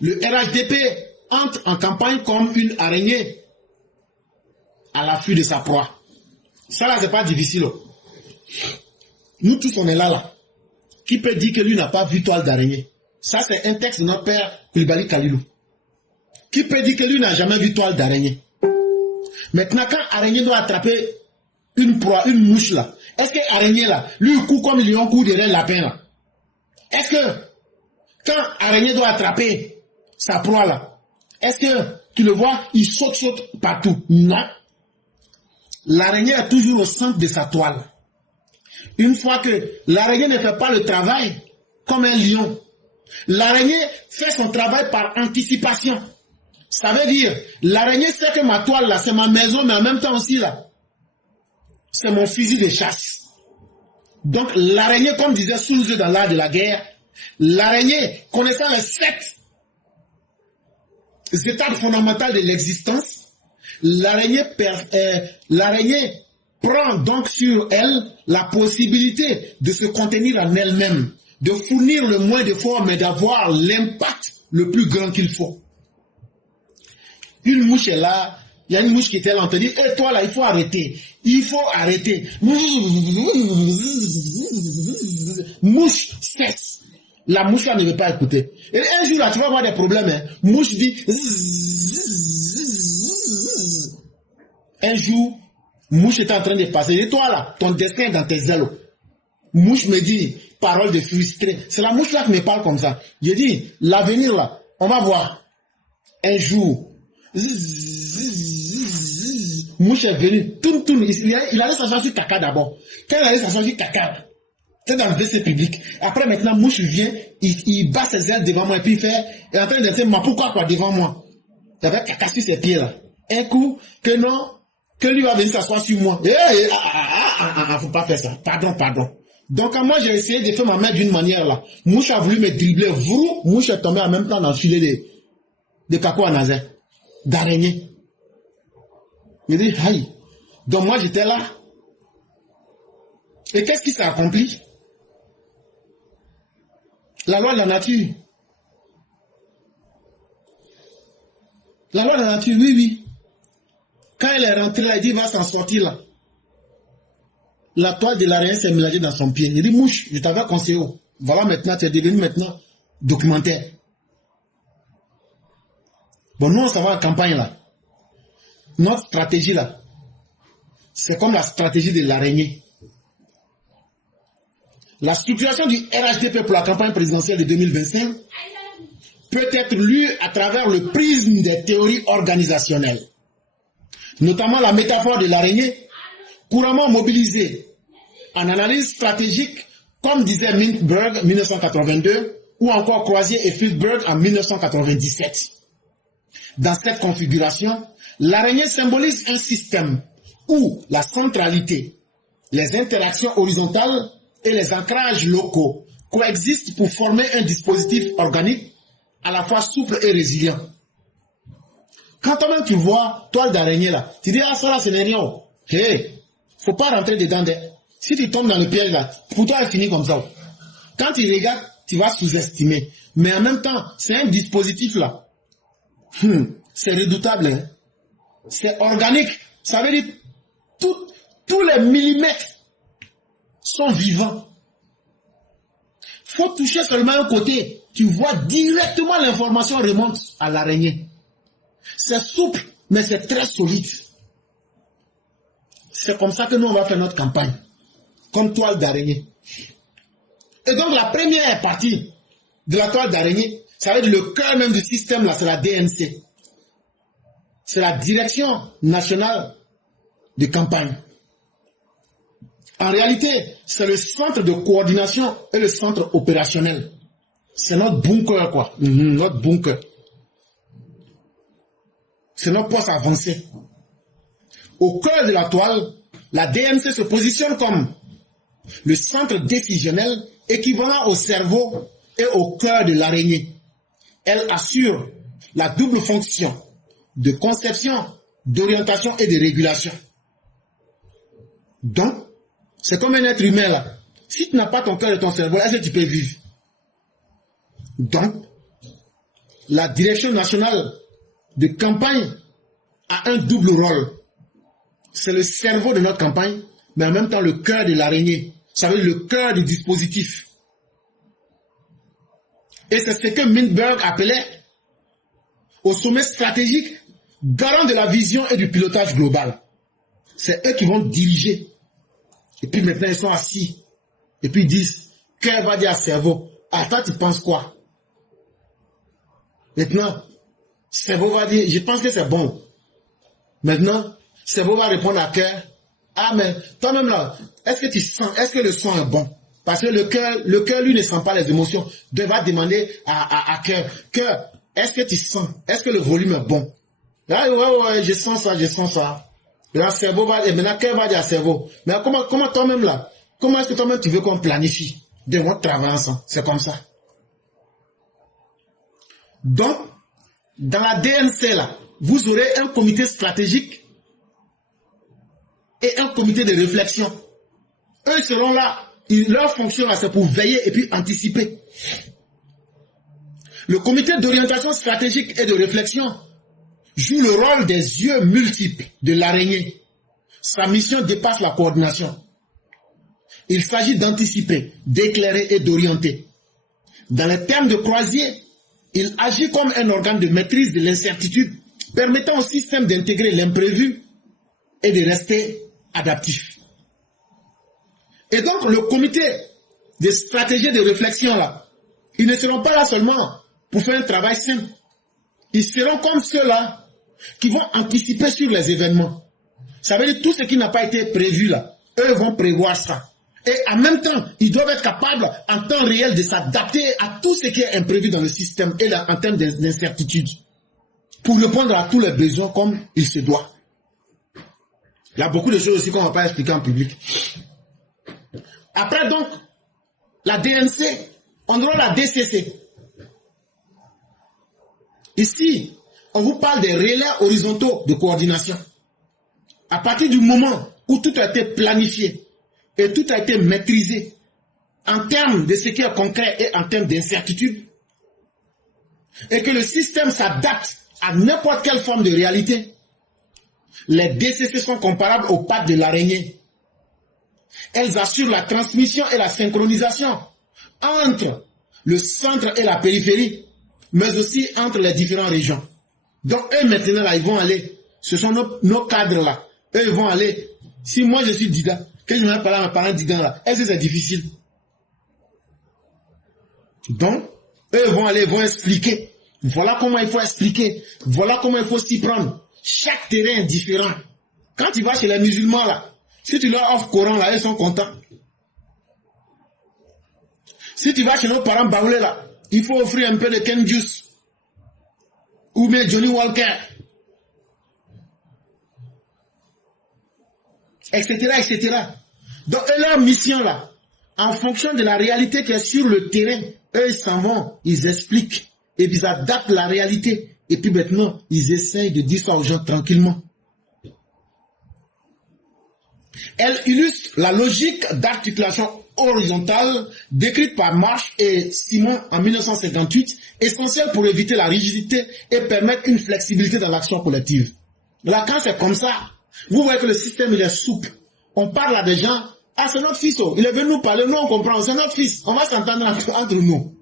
Le RHDP entre en campagne comme une araignée à l'affût de sa proie. Ça là, c'est pas difficile. Nous tous, on est là. Qui peut dire que lui n'a pas vu toile d'araignée? Ça, c'est un texte de notre père Koulibaly Kalilou. Qui peut dire que lui n'a jamais vu toile d'araignée? Maintenant, quand araignée doit attraper une proie, une mouche là, est-ce que araignée là, lui il court comme il lion court derrière le lapin là? Est-ce que quand araignée doit attraper sa proie là, est-ce que tu le vois, il saute partout? Non. L'araignée est toujours au centre de sa toile. Une fois que l'araignée ne fait pas le travail comme un lion, l'araignée fait son travail par anticipation. Ça veut dire, l'araignée sait que ma toile là, c'est ma maison, mais en même temps aussi là, c'est mon fusil de chasse. Donc l'araignée, comme disait Sun Tzu dans l'art de la guerre, l'araignée, connaissant les 7 étapes fondamentales de l'existence, l'araignée prend donc sur elle la possibilité de se contenir en elle-même, de fournir le moins d'efforts, mais d'avoir l'impact le plus grand qu'il faut. Une mouche est là, il y a une mouche qui était là, on te dit, et toi là, il faut arrêter. Il faut arrêter. Mouche cesse. La mouche là ne veut pas écouter. Et un jour là, tu vas avoir des problèmes. Hein. Mouche dit... Un jour, mouche était en train de passer. Et toi là, ton destin est dans tes ailes. Mouche me dit, parole de frustré. C'est la mouche là qui me parle comme ça. Je dis, l'avenir là, on va voir. Un jour, mouche est venu, tourne. Il allait s'asseoir sur caca d'abord. Quand il allait s'asseoir sur caca, c'est dans le WC public. Après maintenant, mouche vient, il bat ses ailes devant moi et puis il est en train de dire, mais pourquoi quoi devant moi? Il avait caca sur ses pieds là. Un coup, que non, que lui va venir s'asseoir sur moi. Faut pas faire ça. Pardon. Donc moi j'ai essayé de faire ma main d'une manière là. Mouche a voulu me dribbler. Mouche est tombé en même temps dans le filet de caco à nazaire. D'araignée. Il dit, aïe. Donc moi j'étais là. Et qu'est-ce qui s'est accompli? La loi de la nature. La loi de la nature, oui. Quand elle est rentrée là, il dit, il va s'en sortir là. La toile de l'araignée s'est mélangée dans son pied. Il dit, mouche, je t'avais conseillé. Voilà maintenant, tu es devenu maintenant documentaire. Bon, nous, on s'en va en campagne là. Notre stratégie là, c'est comme la stratégie de l'araignée. La structuration du RHDP pour la campagne présidentielle de 2025 peut être lue à travers le prisme des théories organisationnelles. Notamment la métaphore de l'araignée, couramment mobilisée en analyse stratégique, comme disait Minkberg 1982, ou encore Crozier et Fieldberg en 1997. Dans cette configuration, l'araignée symbolise un système où la centralité, les interactions horizontales et les ancrages locaux coexistent pour former un dispositif organique à la fois souple et résilient. Quand toi-même tu vois toile d'araignée là, tu dis, ah ça là, ce n'est rien. Hey, faut pas rentrer dedans. Si tu tombes dans le piège là, pour toi, elle finit comme ça. Quand tu regardes, tu vas sous-estimer. Mais en même temps, c'est un dispositif là. C'est redoutable. Hein? C'est organique. Ça veut dire, tous les millimètres sont vivants. Faut toucher seulement un côté. Tu vois directement l'information remonte à l'araignée. C'est souple, mais c'est très solide. C'est comme ça que nous, on va faire notre campagne. Comme toile d'araignée. Et donc, la première partie de la toile d'araignée, ça va être le cœur même du système, là, c'est la DNC. C'est la Direction Nationale de Campagne. En réalité, c'est le centre de coordination et le centre opérationnel. C'est notre bunker, quoi. Notre bunker. C'est notre poste avancé. Au cœur de la toile, la DNC se positionne comme le centre décisionnel équivalent au cerveau et au cœur de l'araignée. Elle assure la double fonction de conception, d'orientation et de régulation. Donc, c'est comme un être humain là. Si tu n'as pas ton cœur et ton cerveau, est-ce que tu peux vivre? Donc, la direction nationale de campagne a un double rôle. C'est le cerveau de notre campagne, mais en même temps le cœur de l'araignée. Ça veut dire le cœur du dispositif. Et c'est ce que Mindberg appelait au sommet stratégique, garant de la vision et du pilotage global. C'est eux qui vont diriger. Et puis maintenant, ils sont assis. Et puis ils disent, cœur va dire à cerveau, ah, toi, tu penses quoi? Maintenant, cerveau va dire, je pense que c'est bon. Maintenant, cerveau va répondre à cœur, ah, mais toi-même là, est-ce que tu sens, est-ce que le son est bon? Parce que le cœur, lui, ne sent pas les émotions. Il va demander à cœur, cœur, est-ce que tu sens, est-ce que le volume est bon? Là, ouais, je sens ça, je sens ça. Là, cerveau va, et maintenant, cœur va dire à cerveau, mais comment toi-même là, comment est-ce que toi-même tu veux qu'on planifie de votre travail ensemble? C'est comme ça. Donc, dans la DNC là, vous aurez un comité stratégique et un comité de réflexion. Eux seront là, leur fonction là, c'est pour veiller et puis anticiper. Le comité d'orientation stratégique et de réflexion joue le rôle des yeux multiples de l'araignée. Sa mission dépasse la coordination. Il s'agit d'anticiper, d'éclairer et d'orienter. Dans les termes de Croisier, il agit comme un organe de maîtrise de l'incertitude, permettant au système d'intégrer l'imprévu et de rester adaptif. Et donc, le comité de stratégie et de réflexion, là, ils ne seront pas là seulement pour faire un travail simple. Ils seront comme ceux-là qui vont anticiper sur les événements. Ça veut dire tout ce qui n'a pas été prévu, là, eux vont prévoir ça. Et en même temps, ils doivent être capables en temps réel de s'adapter à tout ce qui est imprévu dans le système et là, en termes d'incertitude, pour répondre à tous les besoins comme il se doit. Il y a beaucoup de choses aussi qu'on ne va pas expliquer en public. Après donc, la DNC, on aura la DCC. Ici, on vous parle des relais horizontaux de coordination. À partir du moment où tout a été planifié et tout a été maîtrisé en termes de ce qui est concret et en termes d'incertitude, et que le système s'adapte à n'importe quelle forme de réalité, les DCC sont comparables aux pattes de l'araignée. Elles assurent la transmission et la synchronisation entre le centre et la périphérie, mais aussi entre les différentes régions. Donc eux maintenant là, ils vont aller, ce sont nos cadres là, eux ils vont aller, si moi je suis Diga, que je vais parler à mes parents Diga là, est-ce que c'est difficile? Donc, eux vont aller, vont expliquer, voilà comment il faut expliquer, voilà comment il faut s'y prendre. Chaque terrain est différent. Quand tu vas chez les musulmans là, si tu leur offres Coran là, ils sont contents. Si tu vas chez nos parents baoulés là, il faut offrir un peu de Ken Juice. Ou bien Johnny Walker. Etc. etc. Donc, leur mission là, en fonction de la réalité qui est sur le terrain, eux ils s'en vont, ils expliquent, et puis ils adaptent la réalité. Et puis maintenant, ils essayent de dire ça aux gens tranquillement. Elle illustre la logique d'articulation horizontale décrite par Marsh et Simon en 1958, essentielle pour éviter la rigidité et permettre une flexibilité dans l'action collective. Là, quand c'est comme ça, vous voyez que le système il est souple. On parle à des gens, ah c'est notre fils, oh, il est venu nous parler, nous on comprend, c'est notre fils, on va s'entendre entre nous.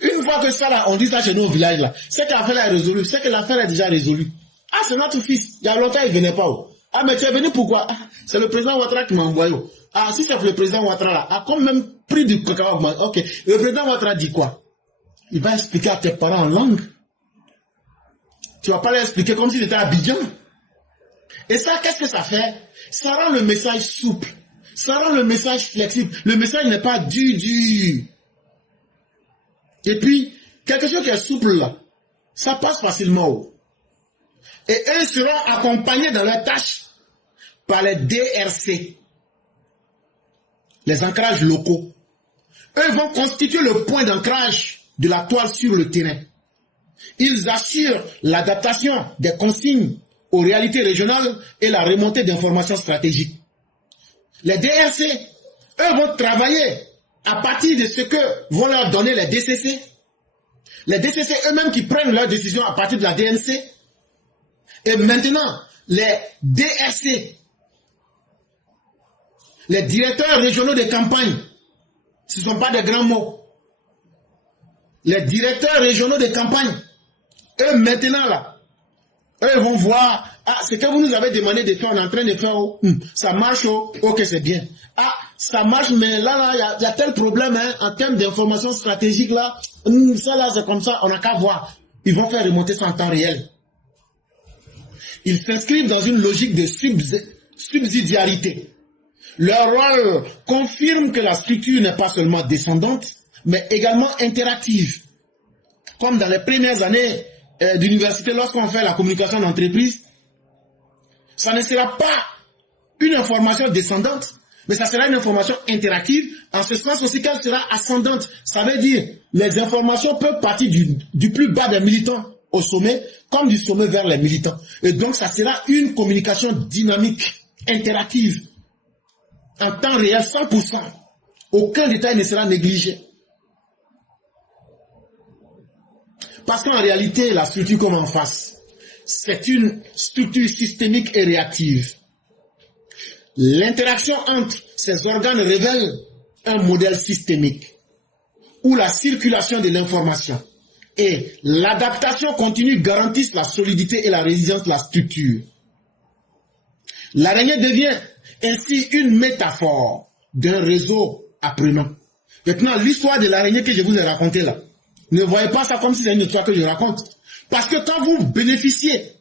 Une fois que ça là, on dit ça chez nous au village là, c'est que l'affaire est résolue, c'est que l'affaire est déjà résolue. Ah c'est notre fils, il y a longtemps il venait pas. Oh. Ah mais tu es venu pourquoi? Ah, c'est le président Ouattara qui m'a envoyé. Oh. Ah si c'est pour le président Ouattara là, ah comme même pris du cacao, ok. Le président Ouattara dit quoi? Il va expliquer à tes parents en langue. Tu vas pas leur expliquer comme si c'était à Abidjan. Et ça, qu'est-ce que ça fait? Ça rend le message souple. Ça rend le message flexible. Le message n'est pas dur. Et puis, quelque chose qui est souple là, ça passe facilement. Et eux seront accompagnés dans leurs tâches par les DRC, les ancrages locaux. Eux vont constituer le point d'ancrage de la toile sur le terrain. Ils assurent l'adaptation des consignes aux réalités régionales et la remontée d'informations stratégiques. Les DRC, eux vont travailler à partir de ce que vont leur donner les DCC Les DCC eux-mêmes qui prennent leurs décisions à partir de la DNC. Et maintenant, les DRC, les directeurs régionaux de campagne, ce ne sont pas des grands mots. Les directeurs régionaux de campagne, eux maintenant là, eux vont voir, ah, ce que vous nous avez demandé de faire, on est en train de faire, ça marche, ok, c'est bien. Ah, ça marche, mais là, il y a tel problème, hein, en termes d'information stratégique, là, ça là, c'est comme ça, on n'a qu'à voir. Ils vont faire remonter ça en temps réel. Ils s'inscrivent dans une logique de subsidiarité. Leur rôle confirme que la structure n'est pas seulement descendante, mais également interactive. Comme dans les premières années d'université, lorsqu'on fait la communication d'entreprise, ça ne sera pas une information descendante, mais ça sera une information interactive, en ce sens aussi qu'elle sera ascendante. Ça veut dire les informations peuvent partir du plus bas des militants au sommet, comme du sommet vers les militants. Et donc ça sera une communication dynamique, interactive, en temps réel, 100%. Aucun détail ne sera négligé. Parce qu'en réalité, la structure comme en face, c'est une structure systémique et réactive. L'interaction entre ces organes révèle un modèle systémique où la circulation de l'information et l'adaptation continue garantissent la solidité et la résilience de la structure. L'araignée devient ainsi une métaphore d'un réseau apprenant. Maintenant, l'histoire de l'araignée que je vous ai racontée là, ne voyez pas ça comme si c'est une histoire que je raconte. Parce que quand vous bénéficiez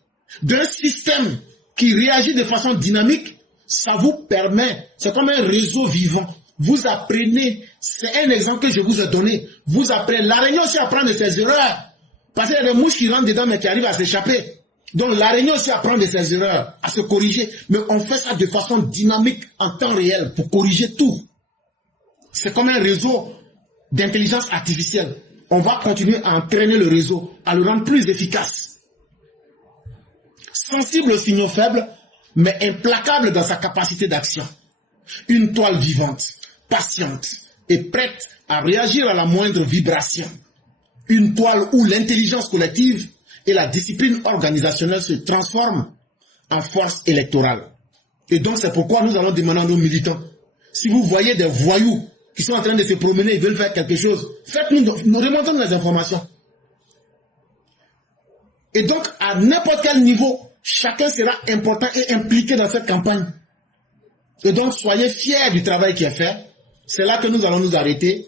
d'un système qui réagit de façon dynamique, ça vous permet, c'est comme un réseau vivant. Vous apprenez, c'est un exemple que je vous ai donné. Vous apprenez, l'araignée aussi apprend de ses erreurs. Parce qu'il y a des mouches qui rentrent dedans mais qui arrivent à s'échapper. Donc l'araignée aussi apprend de ses erreurs, à se corriger. Mais on fait ça de façon dynamique, en temps réel, pour corriger tout. C'est comme un réseau d'intelligence artificielle. On va continuer à entraîner le réseau, à le rendre plus efficace. Sensible aux signaux faibles, mais implacable dans sa capacité d'action. Une toile vivante, patiente et prête à réagir à la moindre vibration. Une toile où l'intelligence collective et la discipline organisationnelle se transforment en force électorale. Et donc c'est pourquoi nous allons demander à nos militants, si vous voyez des voyous qui sont en train de se promener, ils veulent faire quelque chose, faites-nous, remontons les informations. Et donc, à n'importe quel niveau, chacun sera important et impliqué dans cette campagne. Et donc, soyez fiers du travail qui est fait. C'est là que nous allons nous arrêter.